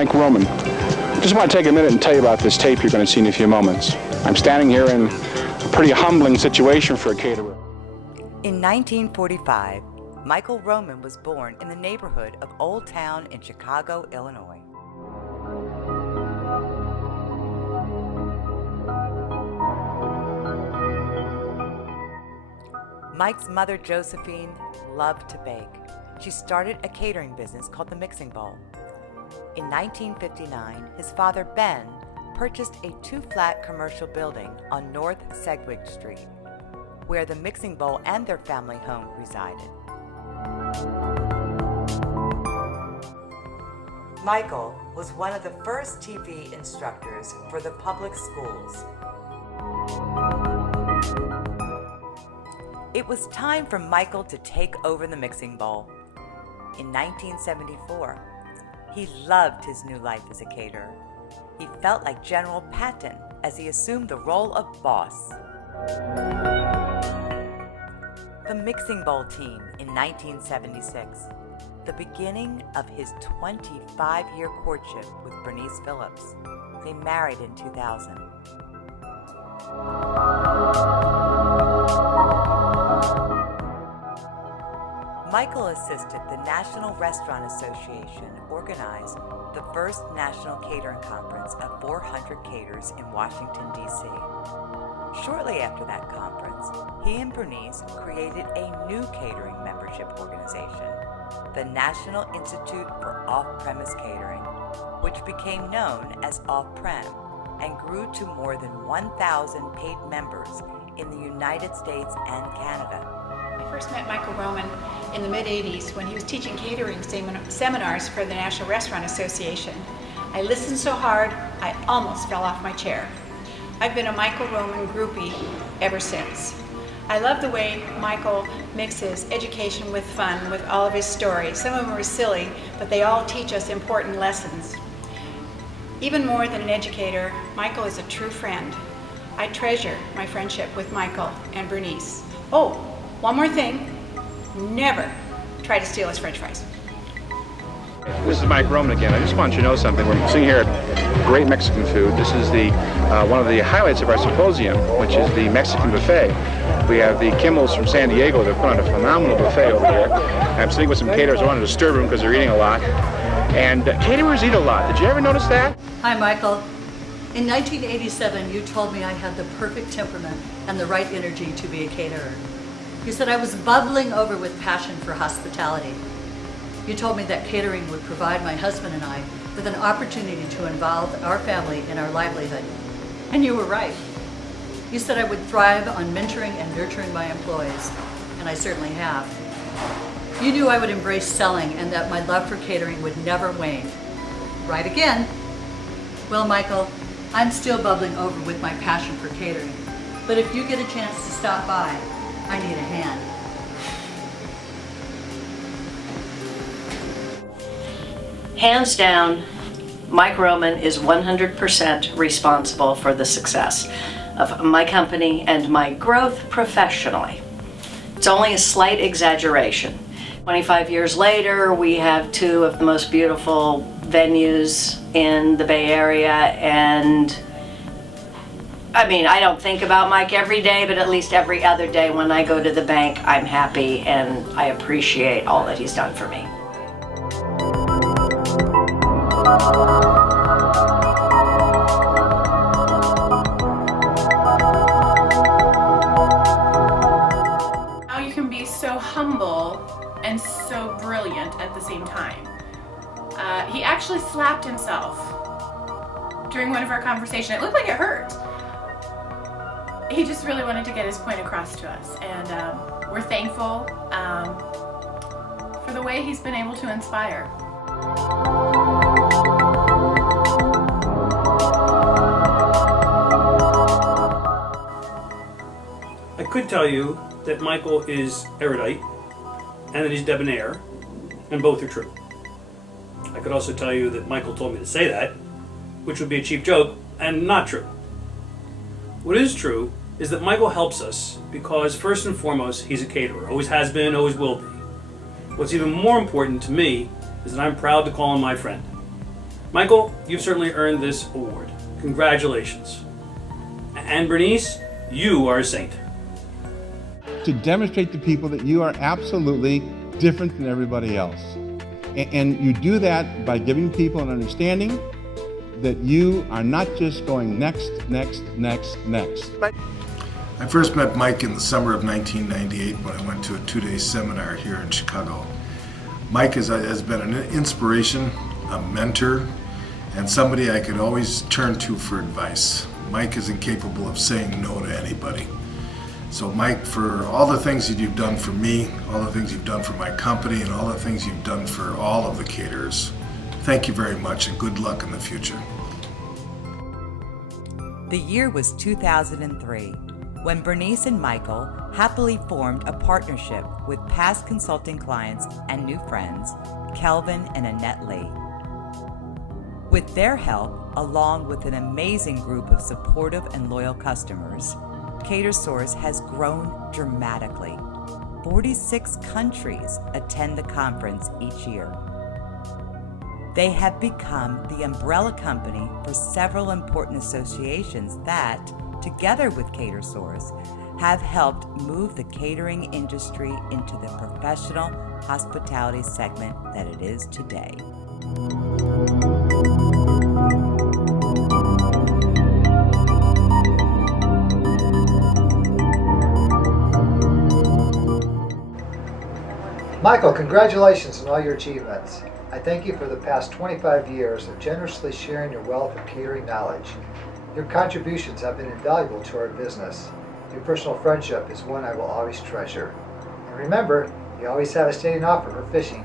Mike Roman. I just want to take a minute and tell you about this tape you're going to see in a few moments. I'm standing here in a pretty humbling situation for a caterer. In 1945, Michael Roman was born in the neighborhood of Old Town in Chicago, Illinois. Mike's mother, Josephine, loved to bake. She started a catering business called the Mixing Bowl. In 1959, his father, Ben, purchased a two-flat commercial building on North Sedgwick Street, where the Mixing Bowl and their family home resided. Michael was one of the first TV instructors for the public schools. It was time for Michael to take over the Mixing Bowl. In 1974, he loved his new life as a caterer. He felt like General Patton as he assumed the role of boss. The Mixing Bowl team in 1976, the beginning of his 25-year courtship with Bernice Phillips. They married in 2000. Michael assisted the National Restaurant Association organize the first National Catering Conference of 400 caterers in Washington, D.C. Shortly after that conference, he and Bernice created a new catering membership organization, the National Institute for Off-Premise Catering, which became known as Off-Prem and grew to more than 1,000 paid members in the United States and Canada. I first met Michael Roman in the mid-'80s when he was teaching catering seminars for the National Restaurant Association. I listened so hard, I almost fell off my chair. I've been a Michael Roman groupie ever since. I love the way Michael mixes education with fun with all of his stories. Some of them are silly, but they all teach us important lessons. Even more than an educator, Michael is a true friend. I treasure my friendship with Michael and Bernice. Oh, one more thing, never try to steal his French fries. This is Mike Roman again. I just want you to know something. We're sitting here at great Mexican food. This is the one of the highlights of our symposium, which is the Mexican buffet. We have the Kimmels from San Diego. They've put on a phenomenal buffet over here. I'm sitting with some caterers. I want to disturb them because they're eating a lot. And caterers eat a lot. Did you ever notice that? Hi, Michael. In 1987, you told me I had the perfect temperament and the right energy to be a caterer. You said I was bubbling over with passion for hospitality. You told me that catering would provide my husband and I with an opportunity to involve our family in our livelihood. And you were right. You said I would thrive on mentoring and nurturing my employees, and I certainly have. You knew I would embrace selling and that my love for catering would never wane. Right again. Well, Michael, I'm still bubbling over with my passion for catering, but if you get a chance to stop by, I need a hand. Hands down, Mike Roman is 100% responsible for the success of my company and my growth professionally. It's only a slight exaggeration. 25 years later, we have two of the most beautiful venues in the Bay Area, and I mean, I don't think about Mike every day, but at least every other day when I go to the bank, I'm happy and I appreciate all that he's done for me. How you can be so humble and so brilliant at the same time. He actually slapped himself during one of our conversations. It looked like it hurt. He just really wanted to get his point across to us, and we're thankful for the way he's been able to inspire. I could tell you that Michael is erudite and that he's debonair, and both are true. I could also tell you that Michael told me to say that, which would be a cheap joke and not true. What is true is that Michael helps us because, first and foremost, he's a caterer. Always has been, always will be. What's even more important to me is that I'm proud to call him my friend. Michael, you've certainly earned this award. Congratulations. And Bernice, you are a saint. To demonstrate to people that you are absolutely different than everybody else. And you do that by giving people an understanding that you are not just going next. I first met Mike in the summer of 1998 when I went to a 2-day seminar here in Chicago. Mike has been an inspiration, a mentor, and somebody I could always turn to for advice. Mike is incapable of saying no to anybody. So Mike, for all the things that you've done for me, all the things you've done for my company, and all the things you've done for all of the caterers, thank you very much and good luck in the future. The year was 2003, when Bernice and Michael happily formed a partnership with past consulting clients and new friends, Kelvin and Annette Lee. With their help, along with an amazing group of supportive and loyal customers, CaterSource has grown dramatically. 46 countries attend the conference each year. They have become the umbrella company for several important associations that, together with CaterSource, have helped move the catering industry into the professional hospitality segment that it is today. Michael, congratulations on all your achievements. I thank you for the past 25 years of generously sharing your wealth of catering knowledge. Your contributions have been invaluable to our business. Your personal friendship is one I will always treasure. And remember, you always have a standing offer for fishing.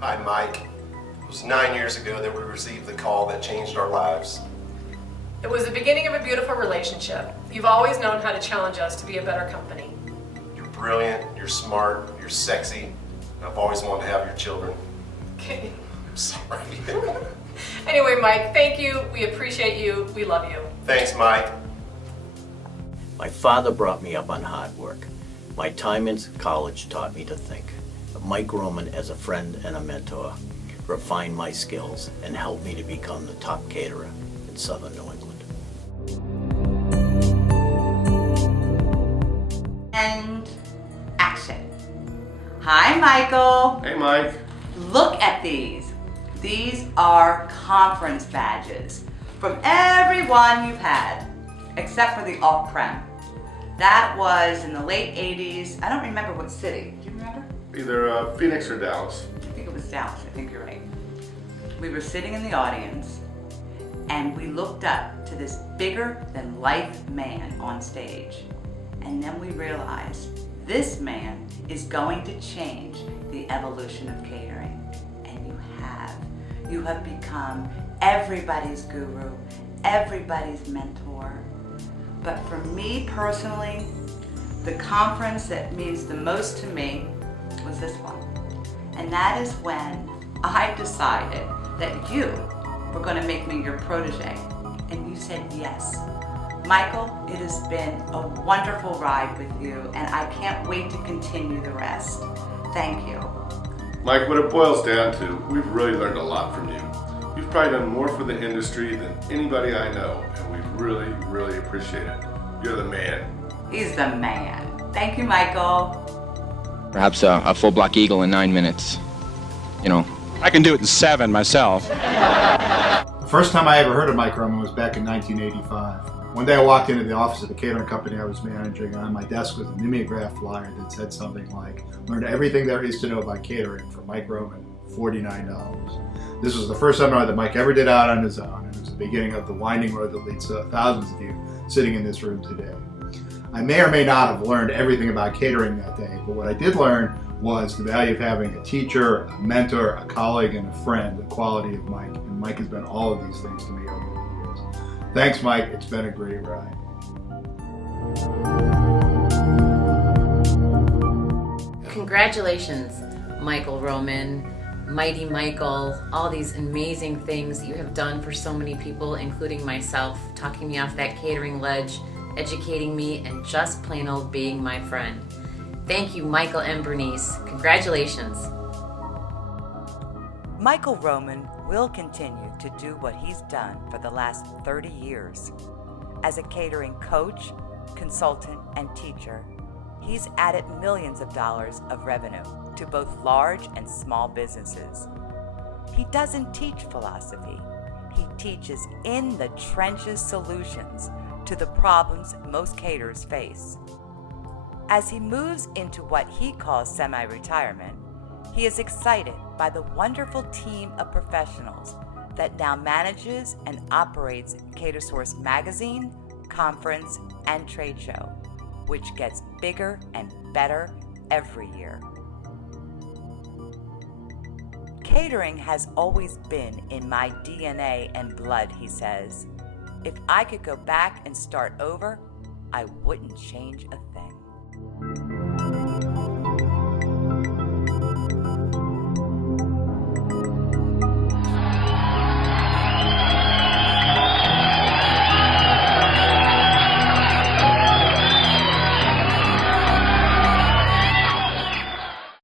Hi, Mike. It was 9 years ago that we received the call that changed our lives. It was the beginning of a beautiful relationship. You've always known how to challenge us to be a better company. You're brilliant, you're smart, you're sexy. I've always wanted to have your children. Okay. I'm sorry. Anyway, Mike, thank you. We appreciate you. We love you. Thanks, Mike. My father brought me up on hard work. My time in college taught me to think. Mike Roman, as a friend and a mentor, refined my skills and helped me to become the top caterer in Southern New England. And action. Hi, Michael. Hey, Mike. Look at these. These are conference badges from everyone you've had, except for the off-prem. That was in the late 80s. I don't remember what city. Do you remember? Either Phoenix or Dallas. I think it was Dallas. I think you're right. We were sitting in the audience, and we looked up to this bigger-than-life man on stage. And then we realized this man is going to change the evolution of catering. And you have. You have become everybody's guru, everybody's mentor. But for me personally, the conference that means the most to me was this one. And that is when I decided that you were going to make me your protege. And you said yes. Michael, it has been a wonderful ride with you, and I can't wait to continue the rest. Thank you. Mike, what it boils down to, we've really learned a lot from you. You've probably done more for the industry than anybody I know, and we really, really appreciate it. You're the man. He's the man. Thank you, Michael. Perhaps a full block eagle in 9 minutes. You know, I can do it in 7 myself. The first time I ever heard of Mike Roman was back in 1985. One day I walked into the office of the catering company I was managing, and on my desk was a mimeograph flyer that said something like, "Learn everything there is to know about catering from Mike Roman, $49. This was the first seminar that Mike ever did out on his own, and it was the beginning of the winding road that leads to thousands of you sitting in this room today. I may or may not have learned everything about catering that day, but what I did learn was the value of having a teacher, a mentor, a colleague, and a friend, the quality of Mike. And Mike has been all of these things to me over the years. Thanks, Mike. It's been a great ride. Congratulations, Michael Roman, Mighty Michael, all these amazing things that you have done for so many people, including myself, talking me off that catering ledge, educating me, and just plain old being my friend. Thank you, Michael and Bernice. Congratulations. Michael Roman will continue to do what he's done for the last 30 years. As a catering coach, consultant, and teacher, he's added millions of dollars of revenue to both large and small businesses. He doesn't teach philosophy. He teaches in the trenches solutions to the problems most caterers face. As he moves into what he calls semi-retirement, he is excited by the wonderful team of professionals that now manages and operates CaterSource magazine, conference, and trade show, which gets bigger and better every year. Catering has always been in my DNA and blood, he says. If I could go back and start over, I wouldn't change a thing.